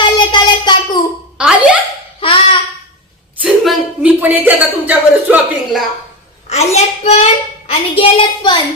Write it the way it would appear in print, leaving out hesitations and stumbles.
आल्यात काकू आल्यात? हा चल मग मी पण येते आता तुमच्या बरोबर शॉपिंगला. आल्यात पण आणि गेल्यात पण.